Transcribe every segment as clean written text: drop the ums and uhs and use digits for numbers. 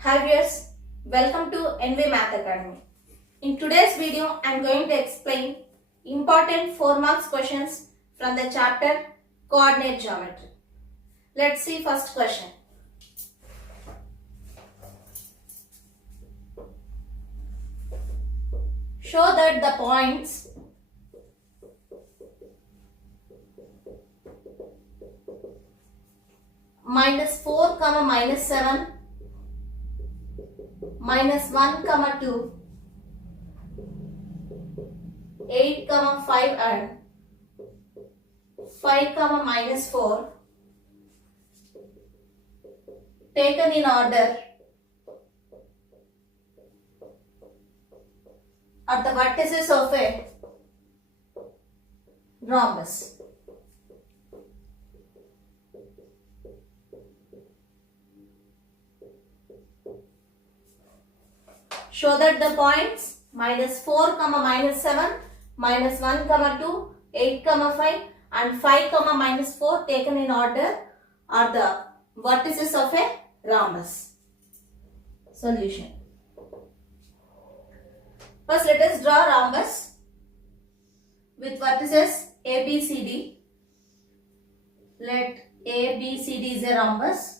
Hi viewers, welcome to NV Math Academy. In today's video, I am going to explain important 4 marks questions from the chapter Coordinate Geometry. Let's see first question. Show that the points -4, -7, -1, -2, 8, 5 and 5, -4 taken in order at the vertices of a rhombus. Show that the points -4, -7, -1, 2, 8, 5 and 5, -4 taken in order are the vertices of a rhombus. Solution. First let us draw rhombus with vertices A, B, C, D. Let A, B, C, D is a rhombus.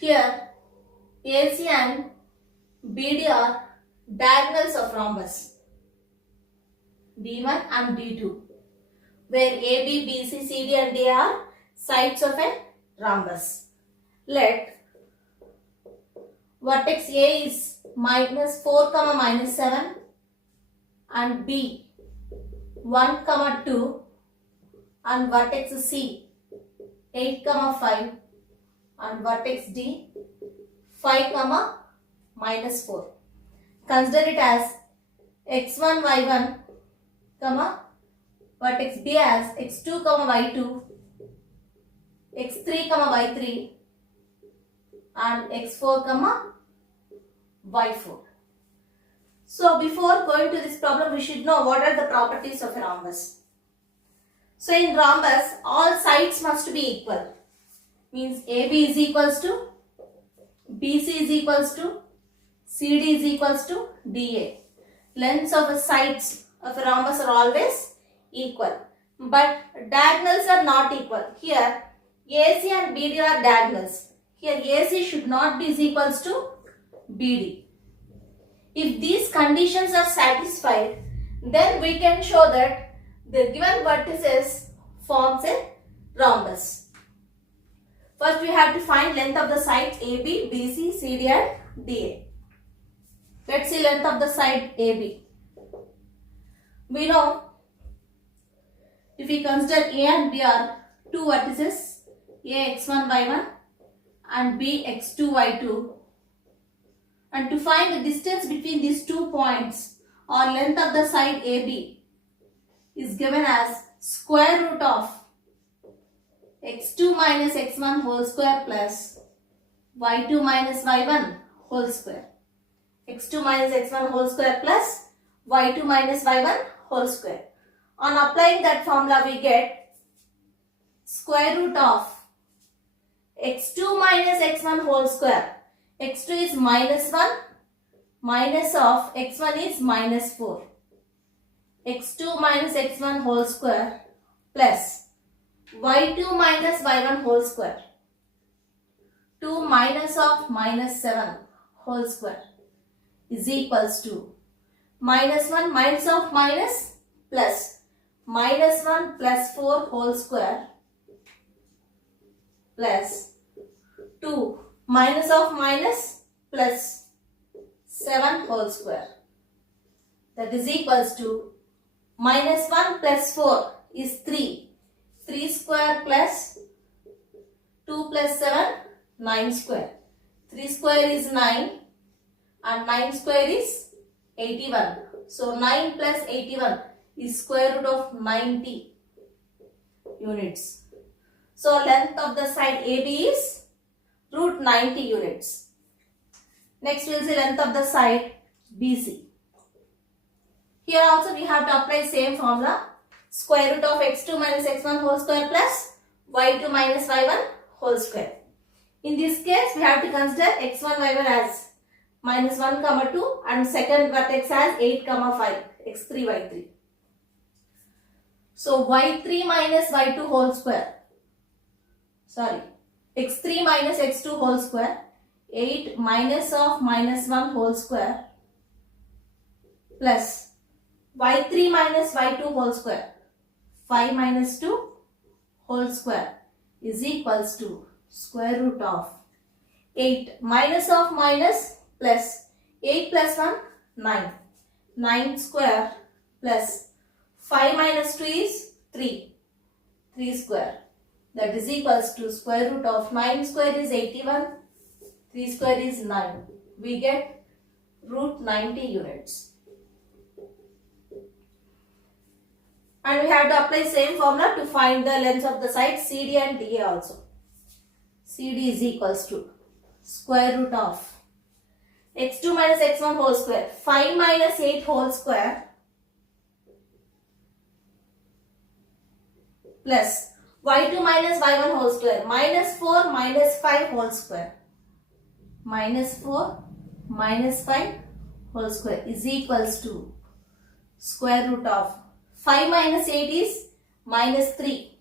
Here AC and BD are diagonals of rhombus D1 and D2, where AB, BC, CD and D are sides of a rhombus. Let vertex A is -4, -7 and B 1, 2 and vertex C 8, 5 and vertex D 5, -4. Consider it as x1, y1, vertex B as x2, y2, x3, y3 and x4, y4. So before going to this problem, we should know what are the properties of a rhombus. So in rhombus, all sides must be equal. Means AB is equals to BC is equals to CD is equals to DA. Lengths of the sides of a rhombus are always equal. But diagonals are not equal. Here AC and BD are diagonals. Here AC should not be is equals to BD. If these conditions are satisfied, then we can show that the given vertices forms a rhombus. First we have to find length of the sides AB, BC, CD and DA. Let's see length of the side AB. We know if we consider A and B are two vertices, A x1, y1 and B x2, y2. And to find the distance between these 2 points or length of the side AB is given as square root of x2 minus x1 whole square plus y2 minus y1 whole square. x2 minus x1 whole square plus y2 minus y1 whole square. On applying that formula, we get square root of x2 minus x1 whole square. x2 is -1, minus of x1 is -4. x2 minus x1 whole square plus y2 minus y1 whole square. 2 minus of -7 whole square is equals to -1 minus of minus plus -1 plus 4 whole square plus 2 minus of minus plus 7 whole square. That is equals to -1 plus 4 is 3. 3 square plus 2 plus 7, 9 square. 3 square is 9 and 9 square is 81. So 9 plus 81 is square root of 90 units. So length of the side AB is root 90 units. Next we will see length of the side BC. Here also we have to apply same formula. Square root of x2 minus x1 whole square plus y2 minus y1 whole square. In this case, we have to consider x1, y1 as minus 1, comma 2 and second vertex as 8, comma 5, x3, y3. So, y3 minus y2 whole square. Sorry, x3 minus x2 whole square, 8 minus of minus 1 whole square plus y3 minus y2 whole square, 5 minus 2 whole square is equals to square root of 8 minus of minus plus 8 plus 1, 9. 9 square plus 5 minus 2 is 3. 3 square. That is equals to square root of 9 square is 81. 3 square is 9. We get root 90 units. And we have to apply same formula to find the length of the side CD and DA also. CD is equals to square root of x2 minus x1 whole square, 5 minus 8 whole square plus y2 minus y1 whole square, minus 4 minus 5 whole square, minus 4 minus 5 whole square is equals to square root of 5 minus 8 is minus 3.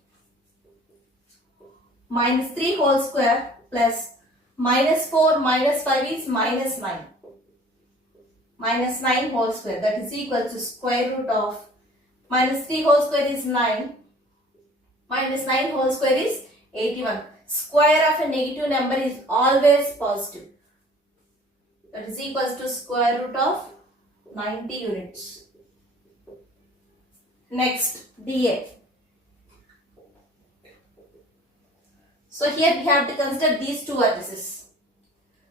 Minus 3 whole square plus minus 4 minus 5 is minus 9. Minus 9 whole square, that is equal to square root of minus 3 whole square is 9. Minus 9 whole square is 81. Square of a negative number is always positive. That is equals to square root of 90 units. Next, DA. So here we have to consider these two vertices.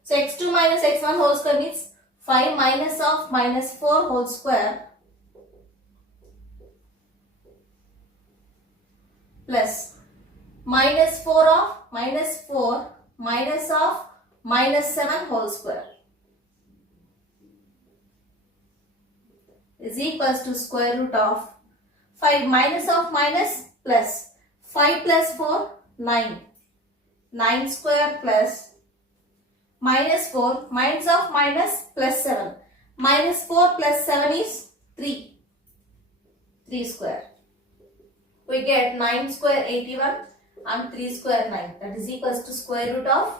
So x2 minus x1 whole square means 5 minus of minus 4 whole square plus minus 4 of minus 4 minus of minus 7 whole square is equals to square root of 5 minus of minus plus 5 plus 4, 9. 9 square plus minus 4 minus of minus plus 7. Minus 4 plus 7 is 3. 3 square. We get 9 square 81 and 3 square 9. That is equals to square root of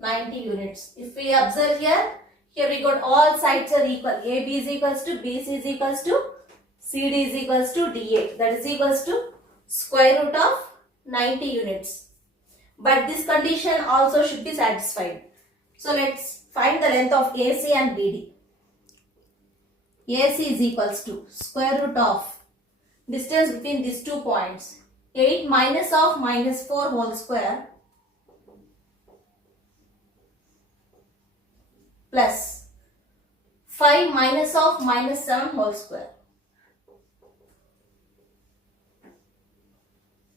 90 units. If we observe here we got all sides are equal. AB is equals to BC is equals to CD is equals to DA. That is equals to square root of 90 units. But this condition also should be satisfied. So let's find the length of AC and BD. AC is equals to square root of distance between these 2 points. 8 minus of minus 4 whole square plus 5 minus of minus 7 whole square.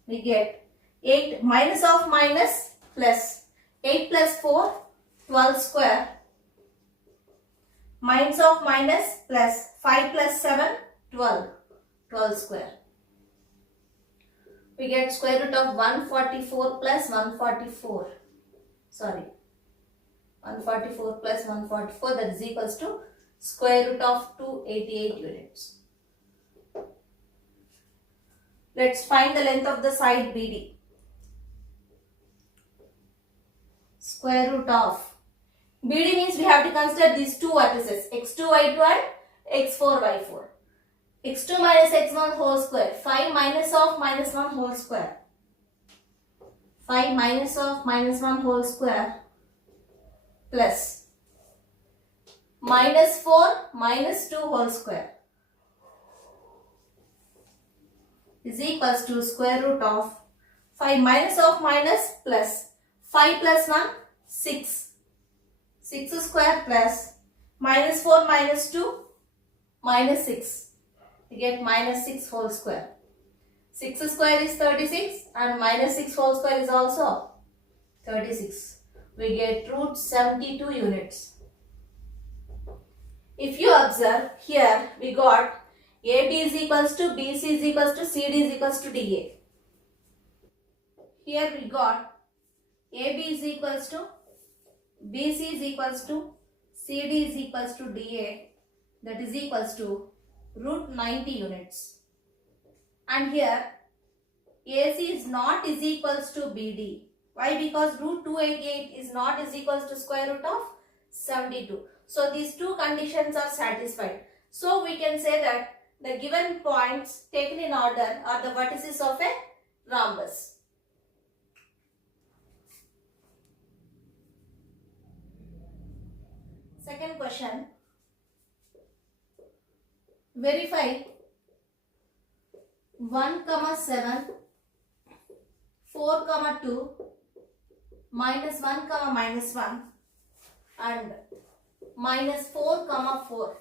We get 8 minus of minus plus 8 plus 4, 12 square minus of minus plus 5 plus 7, 12, 12 square. We get square root of 144 plus 144. Sorry, 144 plus 144, that is equals to square root of 288 units. Let's find the length of the side BD. Square root of BD means we have to consider these two vertices x2, y2 and x4, y4. x2 minus x1 whole square, 5 minus of minus 1 whole square. 5 minus of minus 1 whole square plus minus 4 minus 2 whole square is equals to square root of 5 minus of minus plus 5 plus 1, 6. 6 square plus minus 4 minus 2 minus 6. We get minus 6 whole square. 6 square is 36 and minus 6 whole square is also 36. We get root 72 units. If you observe here, we got AB is equals to BC is equals to CD is equals to DA. Here we got AB is equals to BC is equals to CD is equals to DA, that is equals to root 90 units. And here AC is not is equals to BD. Why? Because root 288 is not is equals to square root of 72. So these two conditions are satisfied. So we can say that the given points taken in order are the vertices of a rhombus. Second question. Verify 1, 7, 4, 2, minus 1, minus 1 and minus 4, 4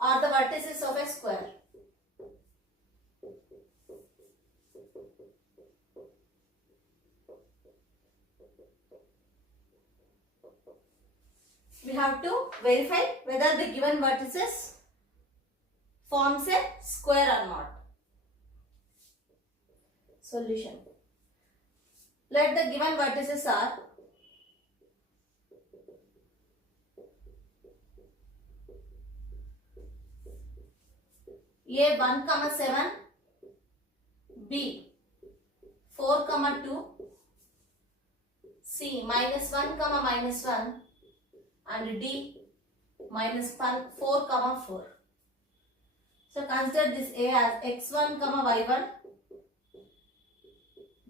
are the vertices of a square. We have to verify whether the given vertices forms a square or not. Solution. Let the given vertices are A 1, 7, B 4, 2, C minus 1, minus 1 and D minus 4, 4. So consider this A as x1, y1,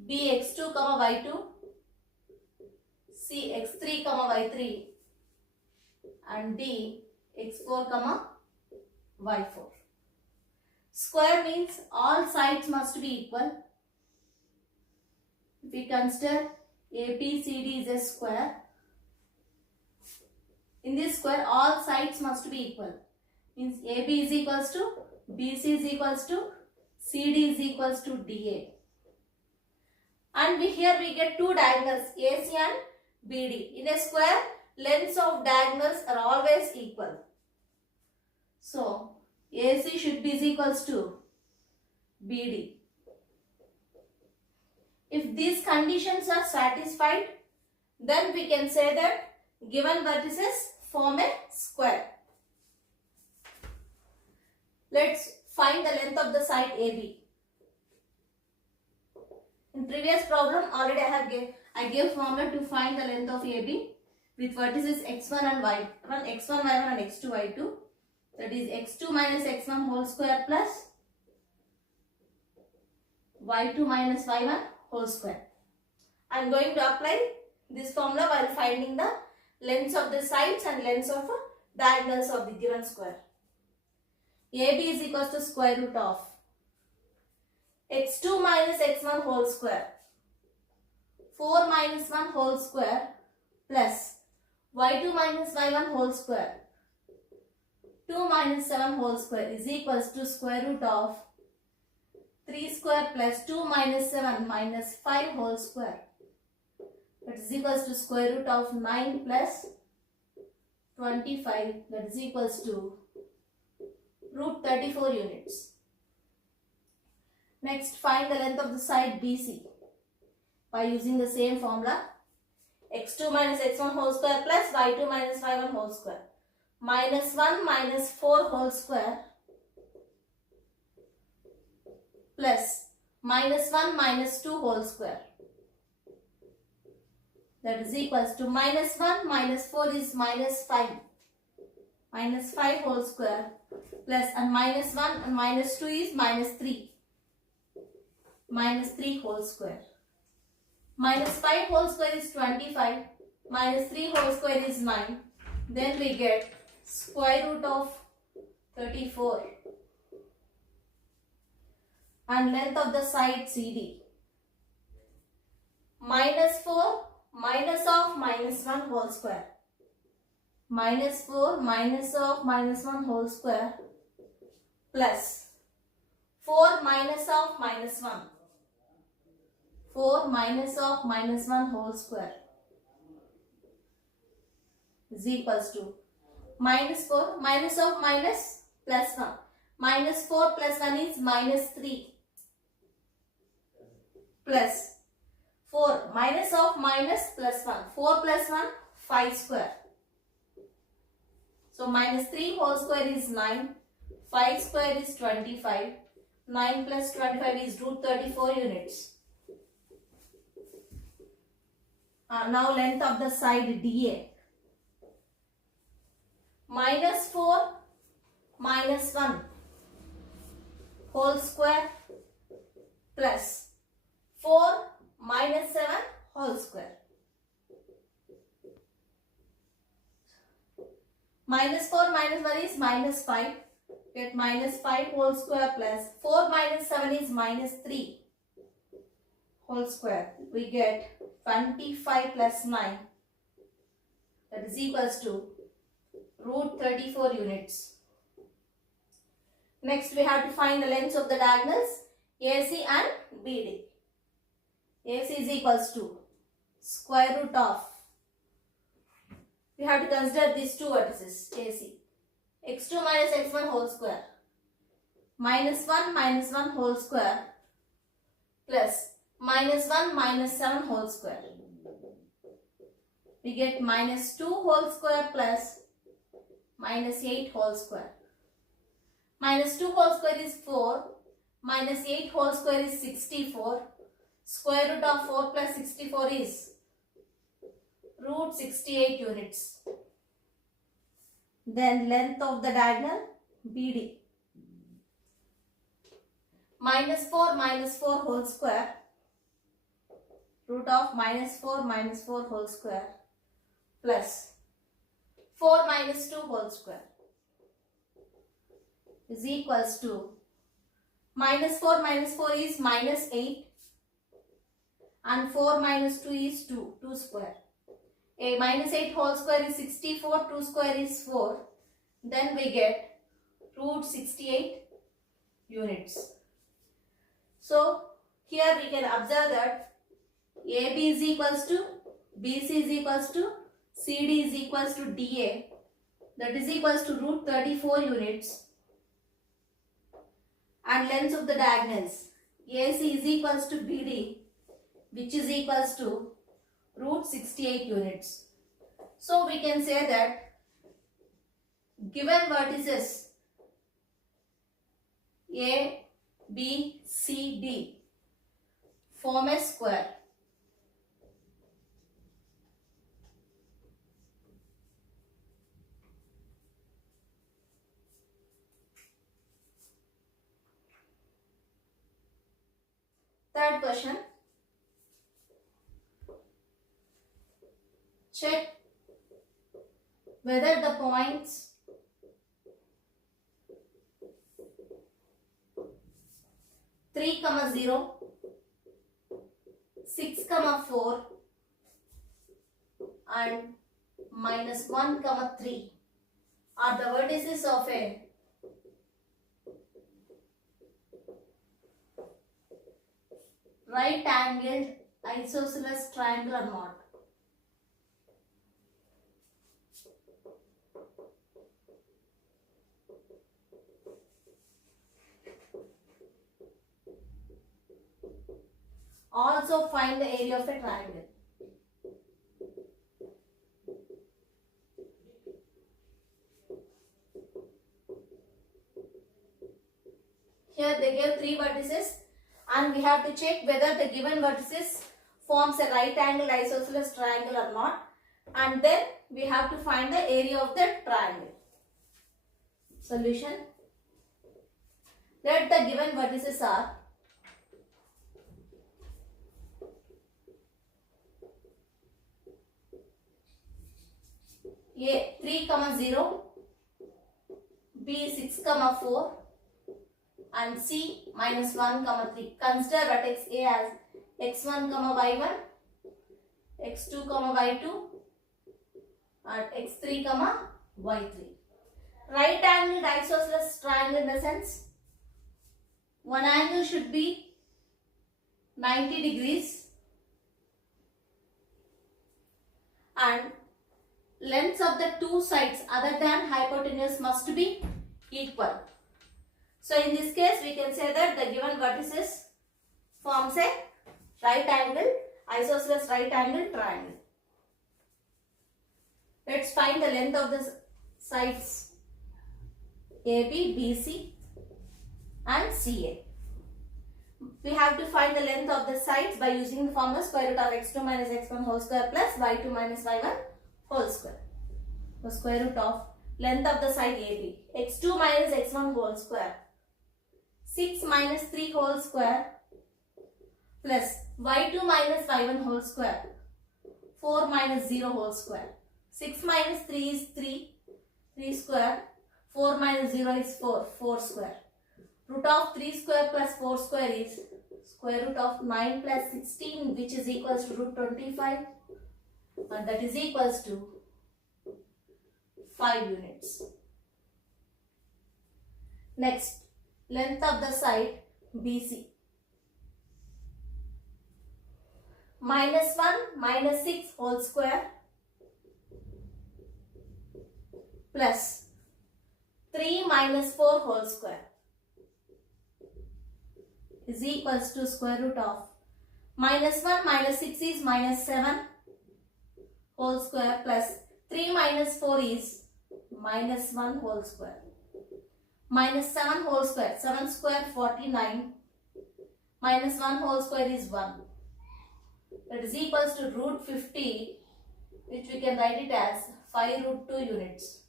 B x2, y2, C x3, y3 and D x4, y4. Square means all sides must be equal. If we consider ABCD is a square, in this square all sides must be equal. Means AB is equals to BC is equals to CD is equals to DA. And here we get two diagonals AC and BD. In a square, lengths of diagonals are always equal. So AC should be is equals to BD. If these conditions are satisfied, then we can say that given vertices form a square. Let's find the length of the side AB. In previous problem already I gave formula to find the length of AB with vertices x1 and y1, x1, y1 and x2, y2. That is x2 minus x1 whole square plus y2 minus y1 whole square. I am going to apply this formula while finding the lengths of the sides and lengths of diagonals of the given square. AB is equals to square root of x2 minus x1 whole square, 4 minus 1 whole square plus y2 minus y1 whole square, 2 minus 7 whole square is equals to square root of 3 square plus 2 minus 7 minus 5 whole square. That is equals to square root of 9 plus 25, that is equals to root 34 units. Next, find the length of the side BC by using the same formula. X2 minus x1 whole square plus y2 minus y1 whole square. Minus 1 minus 4 whole square plus minus 1 minus 2 whole square. That is equals to minus 1 minus 4 is minus 5. Minus 5 whole square plus and minus 1 and minus 2 is minus 3. Minus 3 whole square. Minus 5 whole square is 25. Minus 3 whole square is 9. Then we get square root of 34. And length of the side CD. Minus 4 minus of minus 1 whole square. Minus 4 minus of minus 1 whole square plus 4 minus of minus 1. 4 minus of minus 1 whole square is equals to minus 4 minus of minus plus 1. Minus 4 plus 1 is minus 3 plus 4 minus of minus plus 1. 4 plus 1, 5 square. So minus 3 whole square is 9. 5 square is 25. 9 plus 25 is root 34 units. Now length of the side DA. Minus 4 minus 1 whole square plus 4 minus 7 whole square. Minus 4 minus 1 is minus 5. Get minus 5 whole square plus 4 minus 7 is minus 3 whole square. We get 25 plus 9, that is equals to root 34 units. Next we have to find the lengths of the diagonals AC and BD. AC is equals to square root of, we have to consider these two vertices AC. x2 minus x1 whole square minus 1 whole square plus minus 1 minus 7 whole square. We get minus 2 whole square plus minus 8 whole square. Minus 2 whole square is 4. Minus 8 whole square is 64. Square root of 4 plus 64 is root 68 units. Then length of the diagonal BD. Minus 4 whole square, root of minus 4 whole square plus 4 minus 2 whole square is equals to minus 4 is minus 8 and 4 minus 2 is 2 square. A minus 8 whole square is 64, 2 square is 4. Then we get root 68 units. So here we can observe that AB is equals to BC is equals to CD is equals to DA, that is equals to root 34 units, and lengths of the diagonals AC is equals to BD, which is equals to root 68 units. So we can say that given vertices A, B, C, D form a square. Third question. Check whether the points 3, 0, 6, 4 and minus 1, 3 are the vertices of a right angled isosceles triangle or not. Also find the area of a triangle. Here they gave 3 vertices and we have to check whether the given vertices forms a right angle isosceles triangle or not, and then we have to find the area of the triangle. Solution. Let the given vertices are A 3, 0, B 6, 4 and C minus 1, 3. Consider vertex A as x1, y1, x2, y2 and x3, y3. Right angled isosceles triangle in the sense one angle should be 90 degrees and lengths of the two sides other than hypotenuse must be equal. So in this case we can say that the given vertices forms a right angle isosceles right angle triangle. Let's find the length of the sides AB, BC and CA. We have to find the length of the sides by using the formula square root of x2 minus x1 whole square plus y2 minus y1 whole square. The square root of length of the side AB, x2 minus x1 whole square, 6 minus 3 whole square plus y2 minus y1 whole square, 4 minus 0 whole square. 6 minus 3 is 3 square, 4 minus 0 is 4 square. Root of 3 square plus 4 square is square root of 9 plus 16, which is equals to root 25, and that is equals to 5 units. Next, length of the side BC. Minus 1 minus 6 whole square plus 3 minus 4 whole square is equals to square root of minus 1 minus 6 is minus 7 whole square plus 3 minus 4 is minus 1 whole square. Minus 7 whole square, 7 square 49, minus 1 whole square is 1. That is equals to root 50, which we can write it as 5 root 2 units.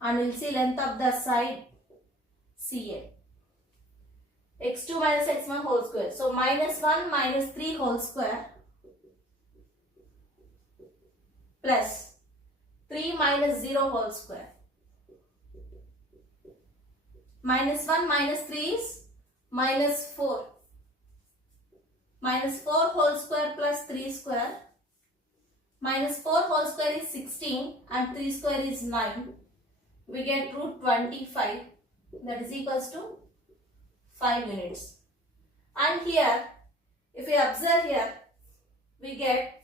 And we will see length of the side CA. x2 minus x1 whole square. So minus 1 minus 3 whole square plus 3 minus 0 whole square. Minus 1 minus 3 is minus 4. Minus 4 whole square plus 3 square. Minus 4 whole square is 16 and 3 square is 9. We get root 25, that is equals to 5 units. And here, if we observe here, we get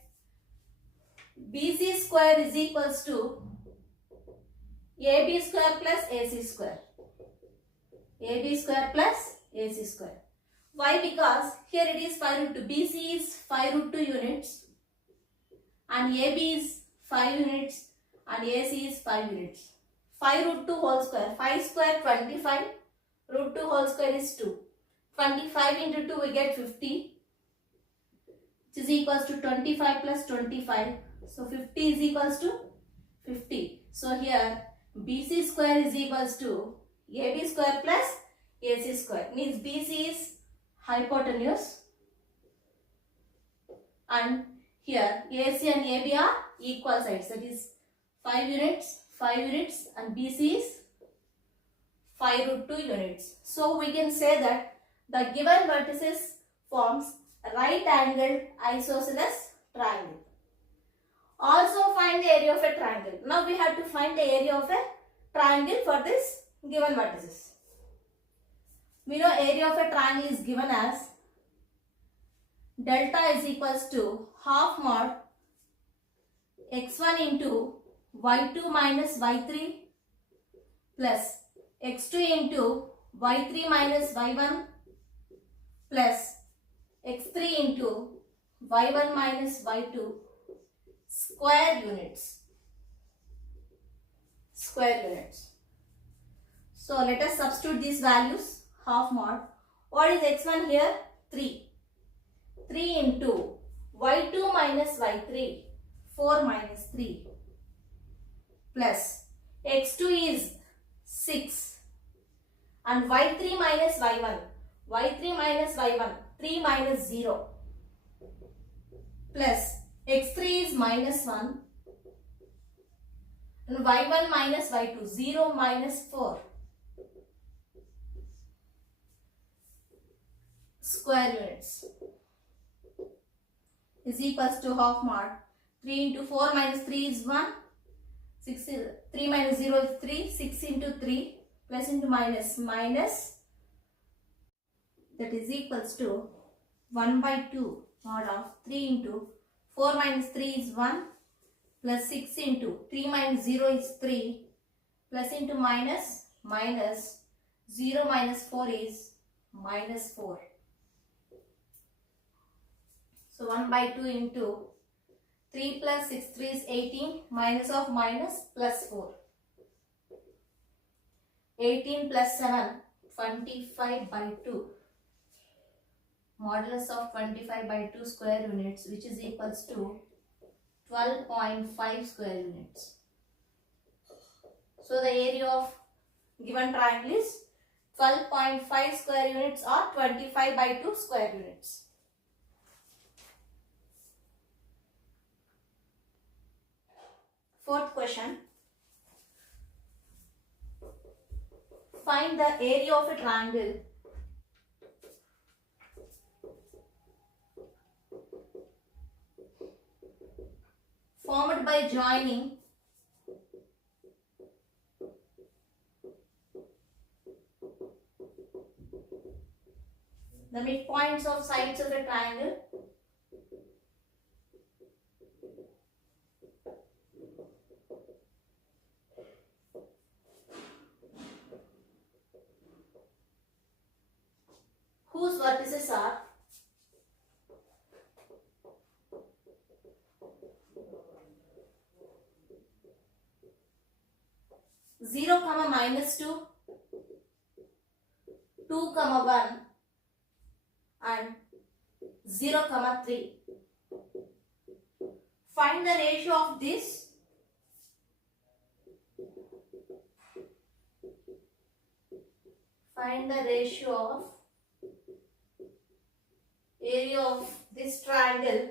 BC square is equals to AB square plus AC square. AB square plus AC square. Why? Because here it is 5 root 2. BC is 5 root 2 units and AB is 5 units and AC is 5 units. 5 root 2 whole square. 5 square 25. Root 2 whole square is 2. 25 into 2 we get 50, which is equals to 25 plus 25. So 50 is equals to 50. So here BC square is equals to AB square plus AC square. Means BC is hypotenuse and here AC and AB are equal sides. That is 5 units, 5 units and BC is 5 root 2 units. So we can say that the given vertices forms a right angled isosceles triangle. Also find the area of a triangle. Now we have to find the area of a triangle for this given vertices. We know area of a triangle is given as delta is equals to half mod x1 into y2 minus y3 plus x2 into y3 minus y1 plus x3 into y1 minus y2 square units. Square units. So let us substitute these values. Half mod. What is x1 here? 3. 3 into y2 minus y3. 4 minus 3. Plus x2 is 6. And y3 minus y1. y3 minus y1. 3 minus 0. Plus x3 is minus 1. And y1 minus y2. 0 minus 4. Square units is equals to half mod 3 into 4 minus 3 is 1, 6 is 3 minus 0 is 3, 6 into 3 plus into minus that is equals to 1 by 2 mod of 3 into 4 minus 3 is 1 plus 6 into 3 minus 0 is 3 plus into minus 0 minus 4 is minus 4. So 1 by 2 into 3 plus 6 3 is 18, minus of minus plus 4. 18 plus 7, 25 by 2. Modulus of 25 by 2 square units, which is equals to 12.5 square units. So the area of given triangle is 12.5 square units or 25 by 2 square units. Fourth question. Find the area of a triangle formed by joining the midpoints of sides of a triangle whose vertices are 0, minus 2, 2, 1 and 0, 3. Find the ratio of this. Find the ratio of area of this triangle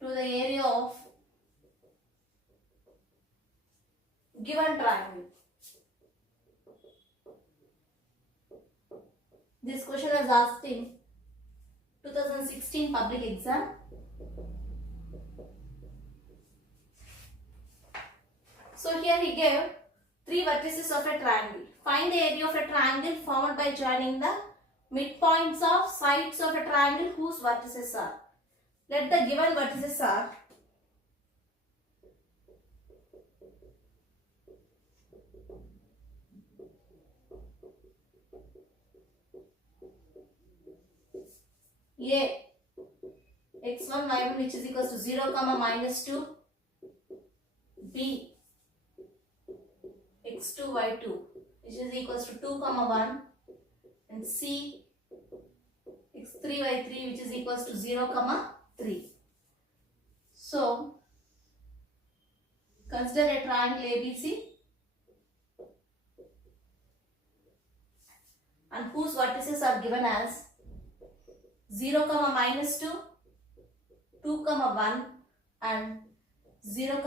to the area of given triangle. This question was asked in 2016 public exam. So here he gave 3 vertices of a triangle. Find the area of a triangle formed by joining the midpoints of sides of a triangle whose vertices are. Let the given vertices are A x1 y1 which is equals to 0, minus 2, B x2 y2 which is equals to 2, 1 and C x3 y3 which is equals to 0, 3. So consider a triangle ABC and whose vertices are given as 0, minus 2, 2, 1 and 0,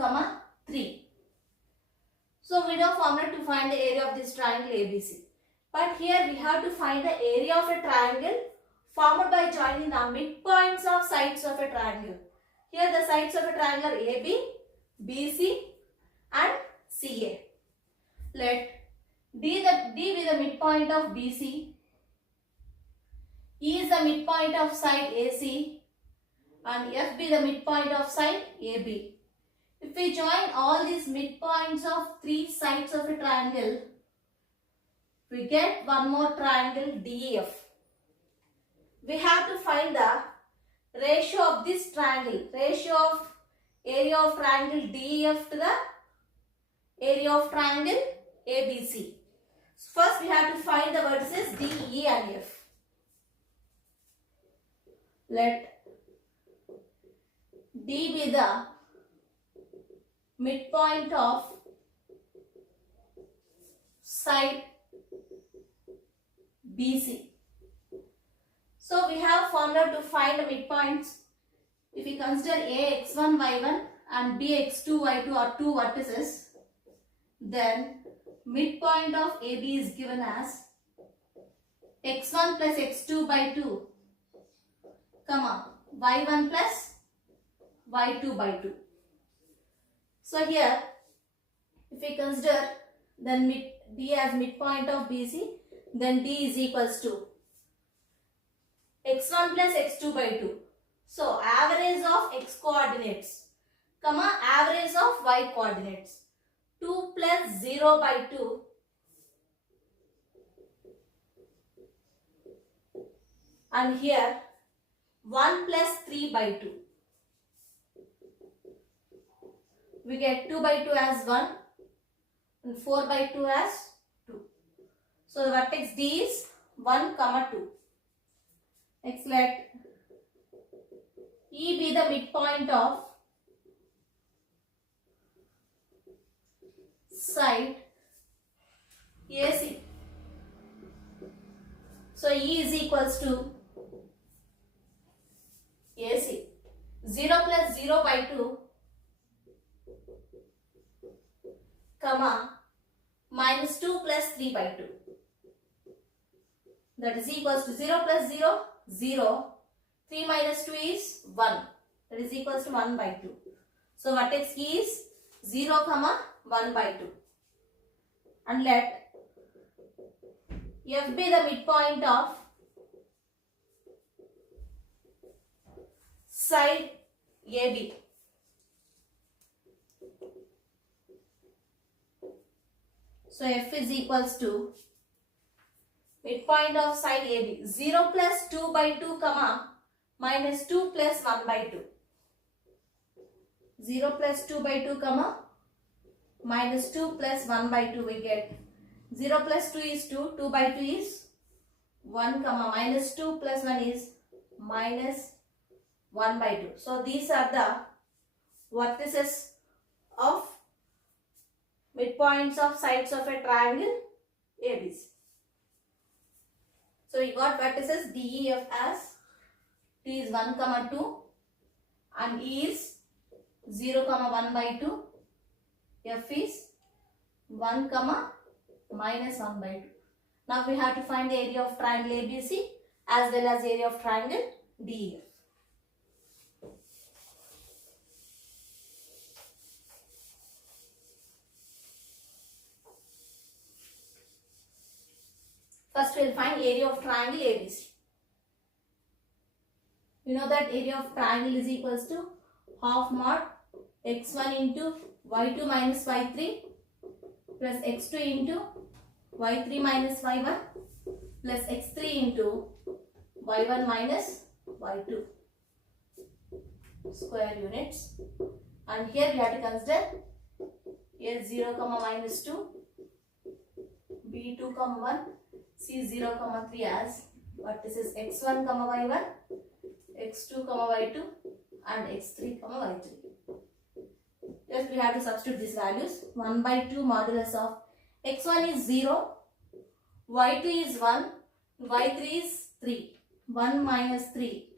3. So we know formula to find the area of this triangle ABC. But here we have to find the area of a triangle formed by joining the midpoints of sides of a triangle. Here the sides of a triangle are AB, BC and CA. Let D be the midpoint of BC, E is the midpoint of side AC and F be the midpoint of side AB. If we join all these midpoints of 3 sides of a triangle, we get one more triangle DEF. We have to find the ratio of this triangle, ratio of area of triangle DEF to the area of triangle ABC. First we have to find the vertices D, E and F. Let D be the midpoint of side BC. So we have formula to find the midpoints. If we consider A x1 y1 and B x2 y2 are 2 vertices, then midpoint of AB is given as x1 plus x2 by 2, y1 plus y2 by 2. So here, if we consider then D as midpoint of BC, then D is equals to x1 plus x2 by 2. So average of x coordinates, average of y coordinates. 2 plus 0 by 2 and here 1 plus 3 by 2. We get 2 by 2 as 1 and 4 by 2 as 2. So the vertex D is 1, 2. Next let E be the midpoint of side AC. So E is equals to AC 0 plus 0 by 2 comma minus 2 plus 3 by 2. That is equals to 0 plus 0, 0. 3 minus 2 is 1. That is equals to 1 by 2. So vertex E is 0, 1 by 2. And let F be the midpoint of side AB. So F is equals to midpoint of side AB 0 plus 2 by 2 comma minus 2 plus 1 by 2. 0 plus 2 by 2 comma minus 2 plus 1 by 2 we get 0 plus 2 is 2, 2 by 2 is 1 comma minus 2 plus 1 is minus 1 by 2. So these are the vertices of midpoints of sides of a triangle ABC. So we got vertices DEF as T is 1, 2 and E is 0, 1 by 2. F is 1, minus 1 by 2. Now we have to find the area of triangle ABC as well as area of triangle DEF. First we will find area of triangle ABC. You know that area of triangle is equals to half mod x1 into y2 minus y3 plus x2 into y3 minus y1 plus x3 into y1 minus y2 square units. And here we have to consider a0, minus 2, b2, 1, c0, 3 as vertices x1, y1, x2, y2 and x3, y3. Just we have to substitute these values. 1 by 2 modulus of x1 is 0, y2 is 1, y3 is 3. 1 minus 3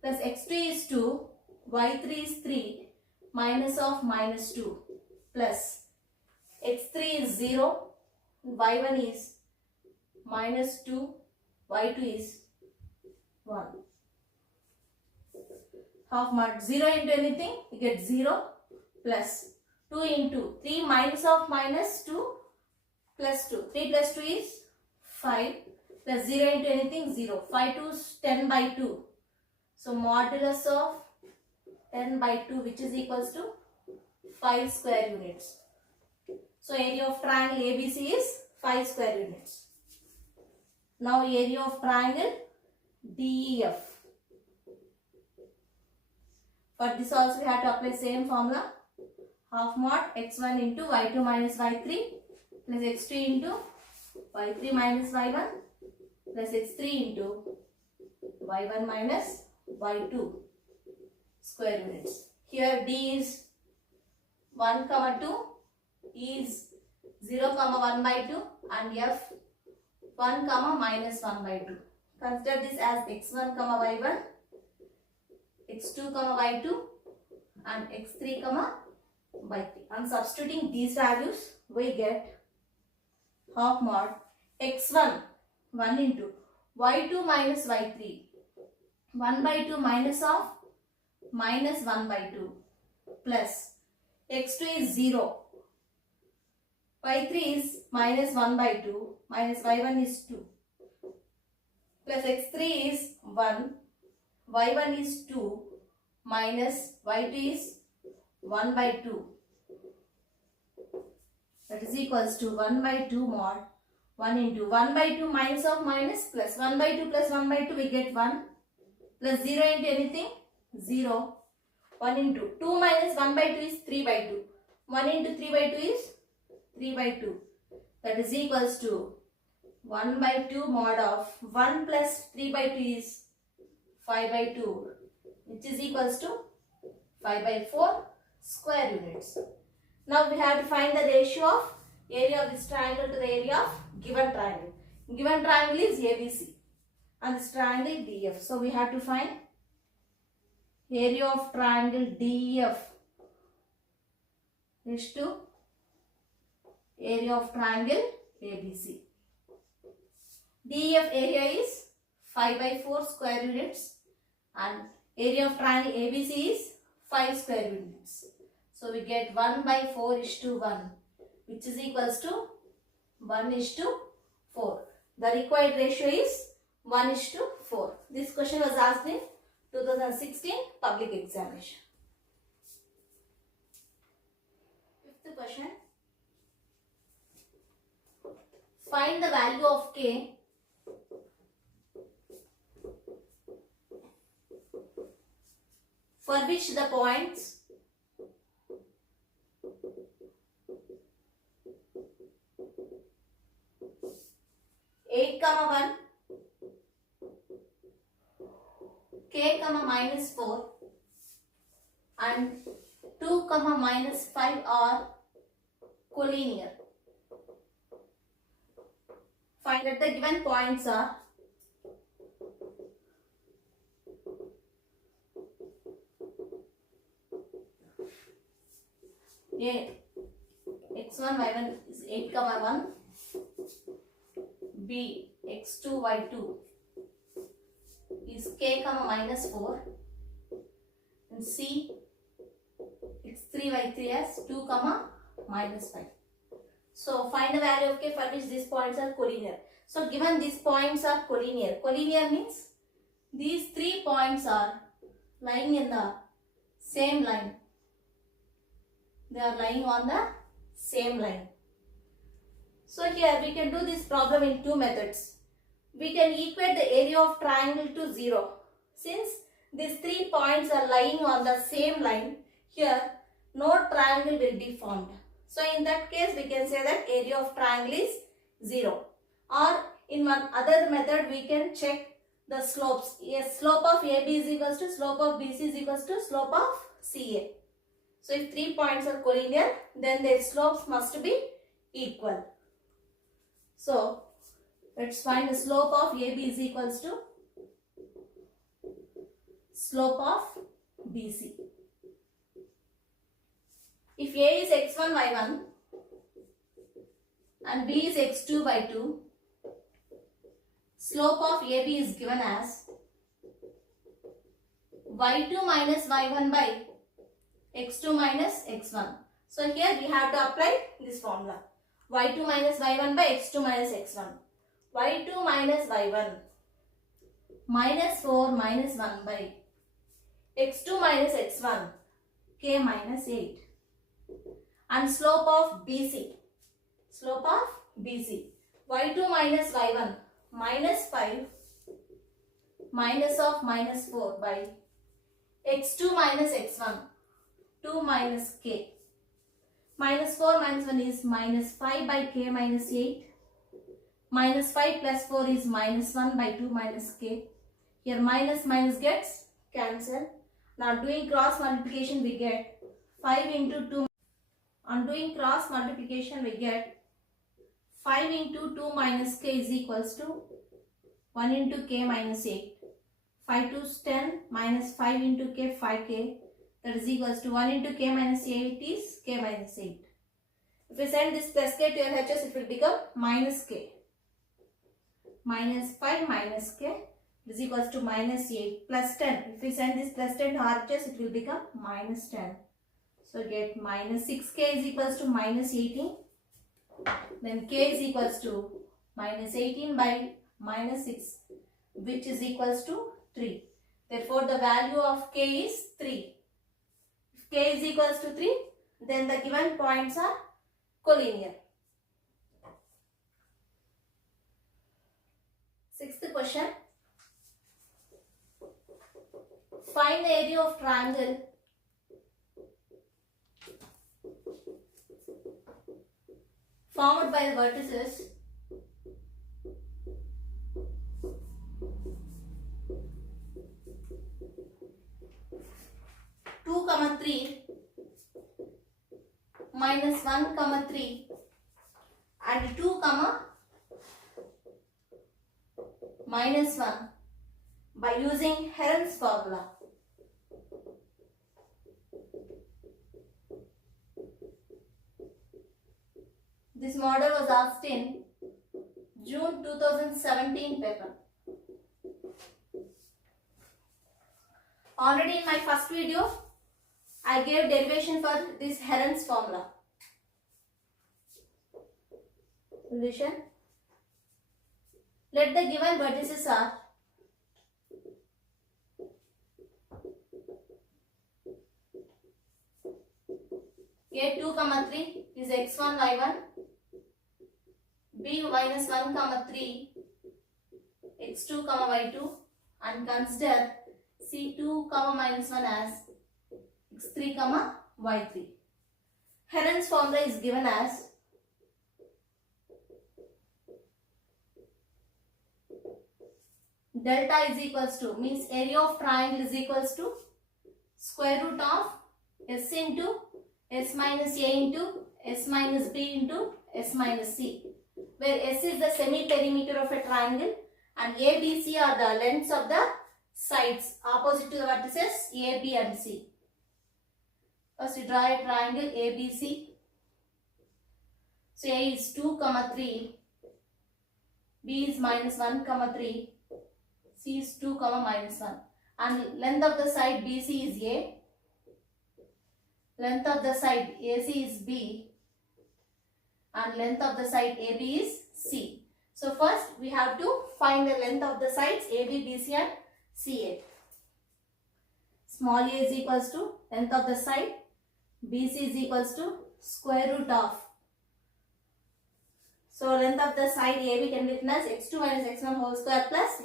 plus x2 is 2, y3 is 3 minus of minus 2 plus x3 is 0, y1 is minus 2, y2 is 1. Half mod 0 into anything, you get 0 plus 2 into 3 minus of minus 2 plus 2. 3 plus 2 is 5 plus 0 into anything 0. 5 to is 10 by 2. So modulus of 10 by 2 which is equals to 5 square units. So area of triangle ABC is 5 square units. Now area of triangle DEF. For this also we have to apply same formula. Half mod x1 into y2 minus y3 plus x2 into y3 minus y1 plus x3 into y1 minus y2 square units. Here D is 1, 2, E is 0, 1 by 2 and F 1, minus 1 by 2. Consider this as x1, y1, x2, y2 and x3, y3. On substituting these values, we get half mod x1 1 into y2 minus y3 1 by 2 minus of minus 1 by 2 plus x2 is 0, y3 is minus 1 by 2 minus y1 is 2 plus x3 is 1, y1 is 2 minus y2 is 1 by 2. That is equals to 1 by 2 mod 1 into 1 by 2 minus of minus plus 1 by 2 plus 1 by 2 we get 1 plus 0 into anything 0. 1 into 2 minus 1 by 2 is 3 by 2. 1 into 3 by 2 is 3 by 2. That is equals to 1 by 2 mod of 1 plus 3 by 2 is 5 by 2, which is equals to 5 by 4 square units. Now we have to find the ratio of area of this triangle to the area of given triangle. Given triangle is ABC and this triangle DF. So we have to find area of triangle DF is to area of triangle ABC. DF area is 5 by 4 square units and area of triangle ABC is 5 square units. So we get 1 by 4 is to 1, which is equals to 1 is to 4. The required ratio is 1 is to 4. This question was asked in 2016 public examination. Fifth question. Find the value of K for which the points 8, 1, K, minus 4 and 2, minus 5 are collinear. Find that the given points are A, x1, y1 is 8, 1, B, x2, y2 is K, minus 4 and C, x3, y3 as 2, minus 5. So find the value of K for which these points are collinear. So given these points are collinear, collinear means these 3 points are lying in the same line. They are lying on the same line. So here we can do this problem in 2 methods. We can equate the area of triangle to 0. Since these 3 points are lying on the same line, here no triangle will be formed. So in that case we can say that area of triangle is 0. Or in one other method we can check the slopes. Yes, slope of AB is equals to slope of BC is equals to slope of CA. So if 3 points are collinear, then their slopes must be equal. So let's find the slope of AB is equals to slope of BC. If A is x1, y1 and B is x2, y2, slope of AB is given as y2 minus y1 by x2 minus x1. So here we have to apply this formula. y2 minus y1 by x2 minus x1. y2 minus y1 minus 4 minus 1 by x2 minus x1 k minus 8. And slope of BC. Slope of BC. y2 minus y1 minus 5 minus of minus 4 by x2 minus x1 2 minus k. Minus 4 minus 1 is minus 5 by k minus 8. Minus 5 plus 4 is minus 1 by 2 minus k. Here minus minus gets cancelled. Now doing cross multiplication we get 5 into 2. On doing cross multiplication we get 5 into 2 minus k is equals to 1 into k minus 8. 5 to 10 minus 5 into k 5k. That is equals to 1 into k minus 8 is k minus 8. If we send this plus k to LHS, it will become minus k. Minus 5 minus k is equals to minus 8 plus 10. If we send this plus 10 to RHS, it will become minus 10. So get minus 6k is equals to minus 18. Then k is equals to minus 18 by minus 6, which is equals to 3. Therefore, the value of k is 3. If k is equals to 3, then the given points are collinear. Sixth question. Find the area of triangle formed by the vertices 2, 3, minus 1, 3 and 2, minus 1 by using Heron's formula. This model was asked in June 2017 paper. Already in my first video, I gave derivation for this Heron's formula. Solution. Let the given vertices are A2, 3 is x1, y1, B minus 1, 3 x2, y2 and consider C2, minus 1 as x3, y3. Heron's formula is given as delta is equals to, means area of triangle is equals to square root of s into s minus a into s minus b into s minus c, where s is the semi-perimeter of a triangle and a, b, c are the lengths of the sides opposite to the vertices a, b and c. First we draw a triangle ABC. So A is 2, 3, B is minus 1, 3, C is 2, minus 1 and length of the side BC is A, length of the side AC is B and length of the side AB is C. So first we have to find the length of the sides AB, BC and CA. Small a is equals to length of the side BC is equals to square root of. So length of the side AB can be written as x2 minus x1 whole square plus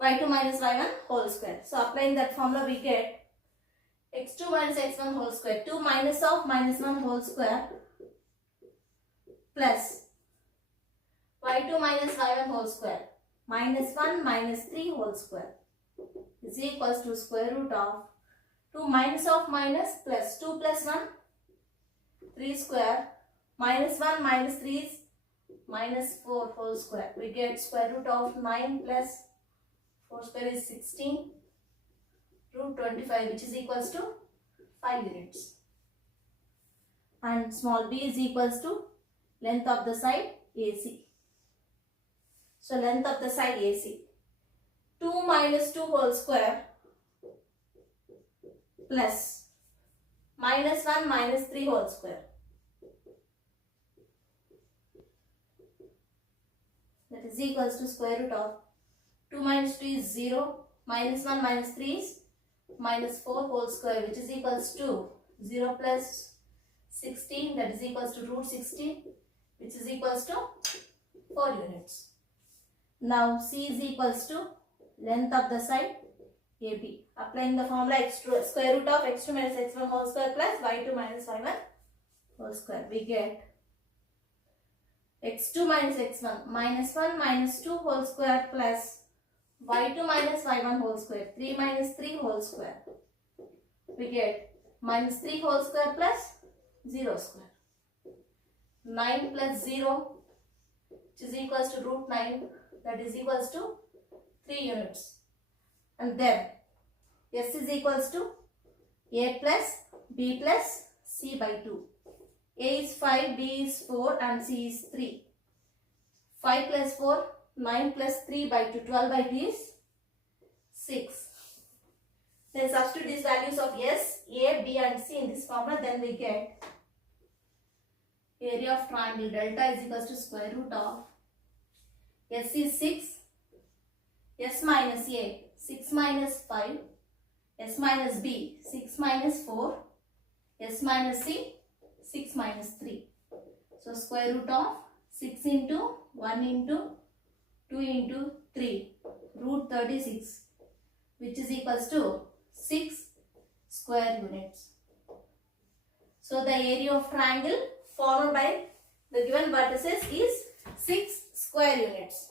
y2 minus y1 whole square. So applying that formula we get x2 minus x1 whole square, 2 minus of minus 1 whole square plus y2 minus y1 whole square minus 1 minus 3 whole square is equals to square root of 2 minus of minus plus 2 plus 1 3 square minus 1 minus 3 is minus 4 whole square. We get square root of 9 plus 4 square is 16 root 25 which is equals to 5 units. And small b is equals to length of the side AC. So length of the side AC 2 minus 2 whole square plus minus 1 minus 3 whole square. That is equals to square root of 2 minus 2 is 0, minus 1 minus 3 is minus 4 whole square which is equals to 0 plus 16 that is equals to root 16 which is equals to 4 units. Now C is equals to length of the side AB. Applying the formula square root of x2 minus x1 whole square plus y2 minus y1 whole square. We get x2 minus x1 minus 1 minus 2 whole square plus y2 minus y1 whole square 3 minus 3 whole square. We get minus 3 whole square plus 0 square. 9 plus 0 which is equals to root 9 that is equals to 3 units. And then S is equals to A plus B plus C by 2. A is 5, B is 4 and C is 3. 5 plus 4, 9 plus 3 by 2, 12 by 2 is 6. Then substitute these values of S, A, B and C in this formula, then we get area of triangle delta is equals to square root of S is 6, S minus A 6 minus 5, S minus B 6 minus 4, S minus C 6 minus 3. So square root of 6 into 1 into 2 into 3 root 36, which is equals to 6 square units. So the area of triangle formed by the given vertices is 6 square units.